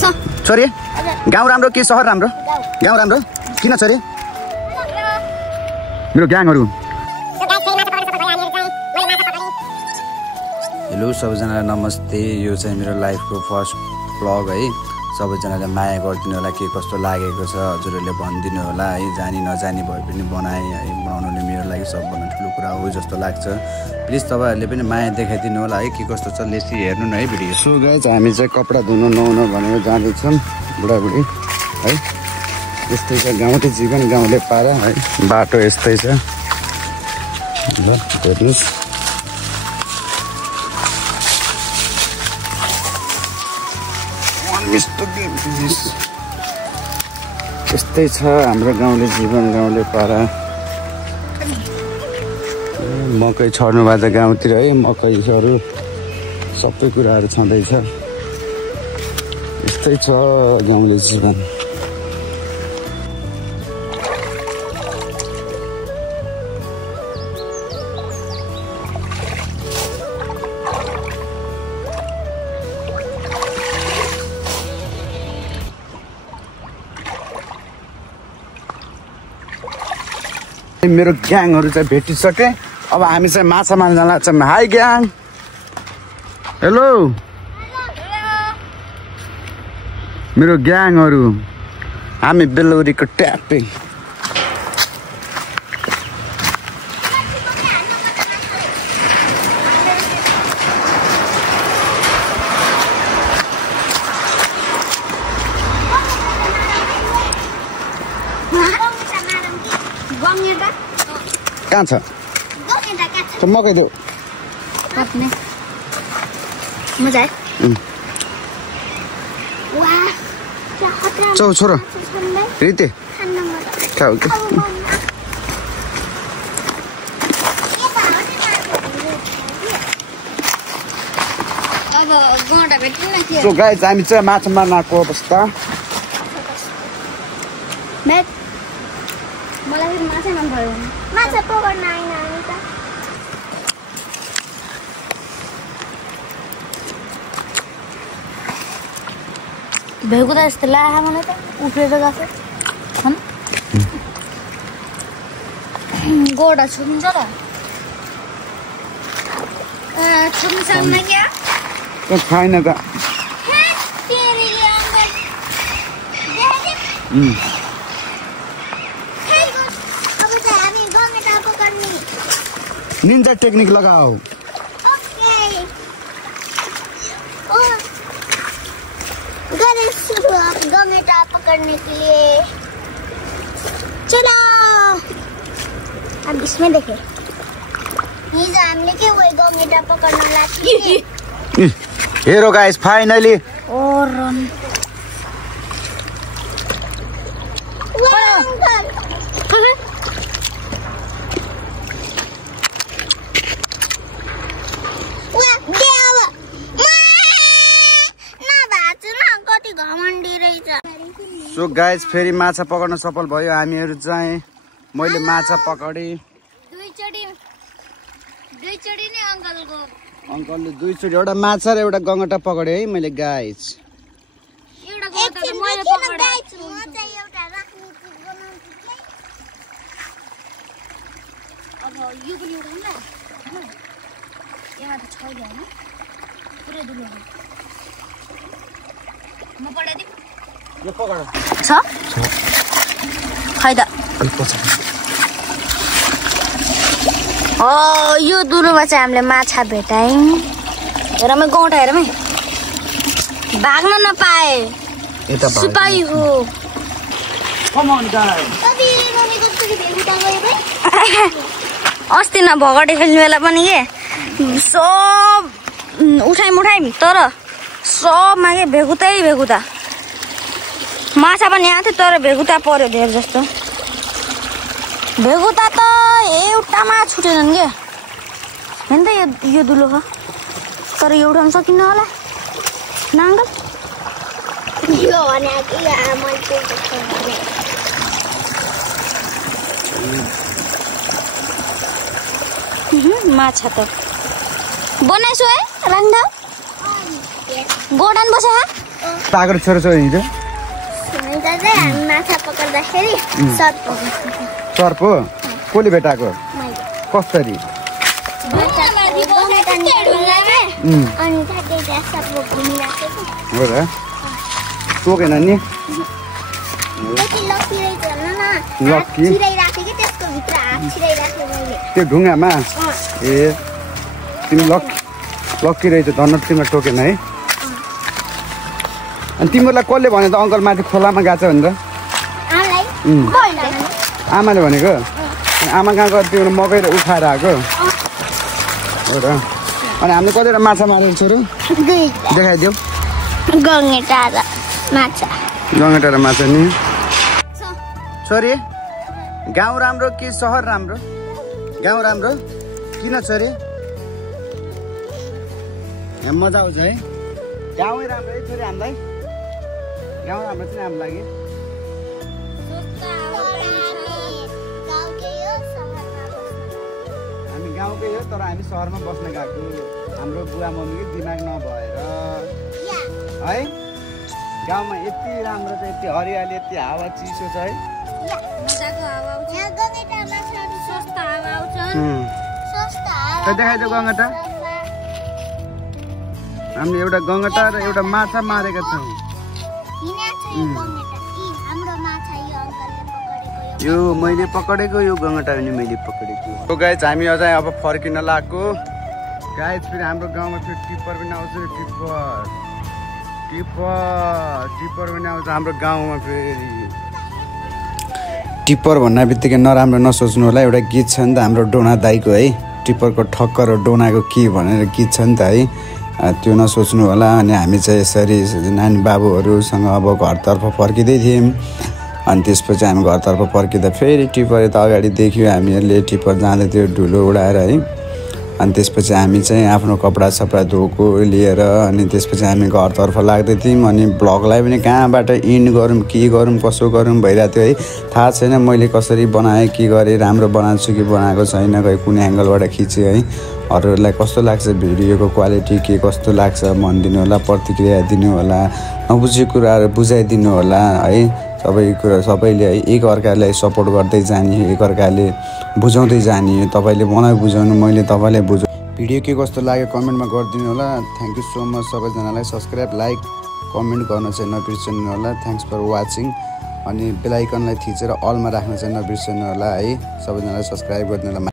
छोरी गाउँ राम्रो कि सहर राम्रो? गाउँ राम्रो किन छोरी? मेरो ग्याङहरु हेलो सबैजनालाई नमस्ते। यो चाहिँ मेरो लाइफको फर्स्ट भ्लग है। सबैजनाले माया गरिदिनु होला, के कस्तो लागेको छ हजुरहरूले भनिदिनु होला है। जानी नजानी भए पनि बनाएँ है, बनाउनुले मेरो लागि सबभन्दा ठुलो कुरा हो जस्तो लाग्छ। प्लिज तपाईँहरूले पनि माया देखाइदिनु होला है, के कस्तो छ लेसी हेर्नु न है भिडियो। सो गाइज हामी चाहिँ कपडा धुनु नुहाउनु भनेर जाँदैछौँ बुढाबुढी है। यस्तै छ गाउँले जीवन, गाउँले पारा है। बाटो यस्तै छ ल हेर्नुहोस्। यस्तै छ हाम्रो गाउँले जीवन, गाउँले पारा। मकै छर्नु भएको छ गाउँतिर है। मकैहरू सबै कुराहरू छँदैछ। यस्तै छ गाउँले जीवन। मेरो ग्याङहरु चाहिँ भेटिसके। अब हामी चाहिँ माछा मार्न लाग्छौँ। हाई ग्याङ, हेलो मेरो ग्याङहरु। हामी बेलौरीको ट्यापिङ कहाँ छ? तो मकै दो काट्ने मजा आयो। चौ छोरो रिते खाऊ के अब गउँडा भेट्नु न के। सो गाइस हामी चाहिँ माछा मार्न आएको अवस्था। मलाई फेरि माछा मन पर्यो। माछा पकड्न आइन हामी त। भेगुदा जस्तो लाग्यो मलाई त। उफ्रेर गएको हैन? गोडा छुन्छ त। छुनु सक्दैन क्या? त छैन त। निन्जा टेक्निक लगाओ। ओके गणेश शुरू आप गमेटा पकड़ने के लिए। चलो अब इसमें देखें निजा हमने के वही गमेटा पकड़ना लाती है। हेरो गाइस फाइनली और सो गाइस फेरि माछा पकड्न सफल भयो हामीहरु चाहिँ। मैले माछा पकडी दुईचोटी नै अंकलले दुईचोटी एउटा माछा र एउटा गङ्गटा पकड्यो है मैले गाइस। एउटा गङ्गटा त मैले पकडेँ। म चाहिँ एउटा राख्ने चिज बनाउँछु के। अब यो पनि एउटा हुन्छ हैन? यहाँ त छैन हैन? पुरै दुलो हो। म पडाइदिम। यो पकड छ फाइदा हो। यो दुलोमा चाहिँ हामीले माछा भेटायौँ। हेरमै गौँटा हेरमै भाग्न नपाए सिपाही हो। अस्ति न भगटे खेल्ने बेला पनि के सब उठाइम तर सबमा के भेगुता माछा पनि आएको थियो तर भेगुता पर्यो धेरै जस्तो। भेगुता त एउटामा छुटेनन् के हैन त। यो दुलो हो तर एउटामा सकिन्न होला नाङ्गल। यो भने माछा त बनाइसु है रान्दा गोडान बसे पाएको छोराछोरी हिजो माछा पकड्दाखेरि सर्प कसले भेटाएको कसरी हो र टोकेन नि लक्की त्यो ढुङ्गामा ए तिमी लक्की रहेछ धन्न तिमीलाई टोकेन है अनि तिमीहरूलाई कसले भन्यो त अङ्कल माथि खोलामा गएको छ भनेर आमाले भनेको आमा कहाँ गएर तिम्रो मकै उठाएर आएको हो र अनि हामीले कतिवटा माछा मारेको छोरो देखाइदेऊ गङ्गेटा र माछा नि छोरी गाउँ राम्रो कि सहर राम्रो गाउँ राम्रो किन छोरी मजा आउँछ है गाउँै राम्रो है छोरी हामीलाई गाउँ राम्रो चाहिँ हाम्रो लागि हामी गाउँकै हो तर हामी सहरमा बस्न गएको हाम्रो बुवा मम्मीको दिमाग नभएर है गाउँमा यति राम्रो छ यति हरियाली यति हावा चिसो छ है देखाइदियो गङ्गटा हामीले एउटा गङ्गटा र एउटा माछा मारेका छौँ यो मैले पकडेको यो गङ्गटा पनि मैले पकडेको गाइज हामी अझै अब फर्किन लाग्यो गाइज फेरि हाम्रो गाउँमा फेरि टिप्पर पनि आउँछ टिप्पर पनि आउँछ हाम्रो गाउँमा फेरि टिप्पर भन्ने बित्तिकै नराम्रो नसोच्नु होला एउटा गीत छ नि त हाम्रो डोना दाईको है टिप्परको ठक्कर र डोनाको के भनेर गीत छ नि त है त्यो नसोच्नु होला अनि हामी चाहिँ यसरी नानी बाबुहरूसँग अब घरतर्फ फर्किँदै थियौँ अनि त्यसपछि हामी घरतर्फ फर्किँदा फेरि टिप्पर यता अगाडि देख्यो हामीहरूले टिप्पर जाँदै थियो धुलो उडाएर है अनि त्यसपछि हामी चाहिँ आफ्नो कपडा सपडा धोको लिएर अनि त्यसपछि हामी घरतर्फ लाग्दै थियौँ अनि ब्लगलाई पनि कहाँबाट इन्ड गरौँ के गरौँ कसो गरौँ भइरहेको थियो है थाहा छैन मैले कसरी बनाएँ के गरेँ राम्रो बनाएको छु कि बनाएको छैन खै कुन एङ्गलबाट खिचेँ है अरूहरूलाई कस्तो लाग्छ भिडियोको क्वालिटी के कस्तो लाग्छ भनिदिनु होला प्रतिक्रिया दिनु होला नबुझेको कुराहरू बुझाइदिनु होला है सबै कुरा सबैले है एकअर्कालाई सपोर्ट गर्दै जाने एकअर्काले बुझाउँदै जाने तपाईँले मलाई बुझाउनु मैले तपाईँलाई बुझाउँ भिडियो के कस्तो लाग्यो कमेन्टमा गरिदिनु होला थ्याङ्क यू सो मच सबैजनालाई सब्सक्राइब लाइक कमेन्ट गर्न चाहिँ नबिर्सनु होला थ्याङ्क्स फर वाचिङ अनि बेल आइकनलाई थिचेर अलमा राख्न चाहिँ नबिर्सनु होला है सबैजनालाई सब्सक्राइब गरिदिनु होला